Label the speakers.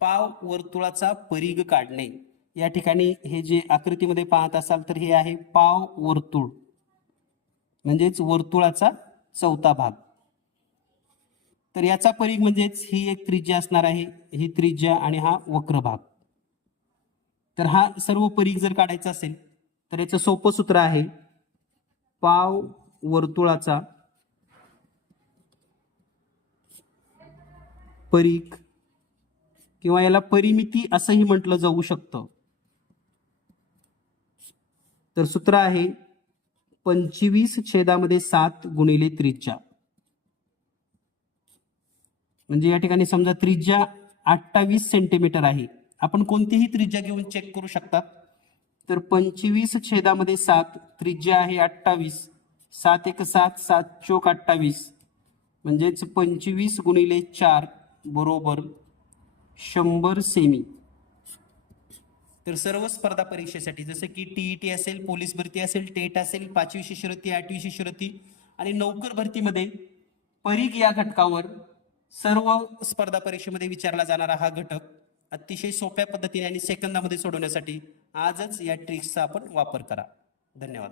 Speaker 1: पाव वर्तुळाचा परीघ काढणे. या ठिकाणी हे जे आकृतीमध्ये पाहत असाल तर हे आहे पाव वर्तुळ. म्हणजेच वर्तुळाचा चौथा भाग. तर याचा परीघ म्हणजेच ही एक त्रिज्या असणार आहे. ही त्रिज्या आणि हा वक्र भाग तर हा सर्व परीघ जर काढायचा असेल तर याचं सोपं सूत्र आहे पाव वर्तुळाचा परीघ किंवा याला परिमिती असंही म्हटलं जाऊ शकतं. तर सूत्र आहे पंचवीस छेदामध्ये सात गुणिले त्रिज्या. म्हणजे या ठिकाणी समजा त्रिज्या अठ्ठावीस सेंटीमीटर आहे. आपण कोणतीही त्रिज्या घेऊन चेक करू शकतात तर पंचवीस छेदामध्ये सात त्रिज्या आहे अठ्ठावीस. सात एक सात सात चोक अठ्ठावीस. म्हणजेच पंचवीस गुणिले चार बरोबर शंभर सेमी तर सर्व स्पर्धा परीक्षेसाठी जसं की टीईटी असेल पोलीस भरती असेल टेट असेल पाचवी शिष्यवृत्ती आठवी शिष्यवृत्ती आणि नोकर भरतीमध्ये परीघ या घटकावर सर्व स्पर्धा परीक्षेमध्ये विचारला जाणारा हा घटक अतिशय सोप्या पद्धतीने आणि सेकंदामध्ये सोडवण्यासाठी आजच या ट्रिक्सचा आपण वापर करा. धन्यवाद.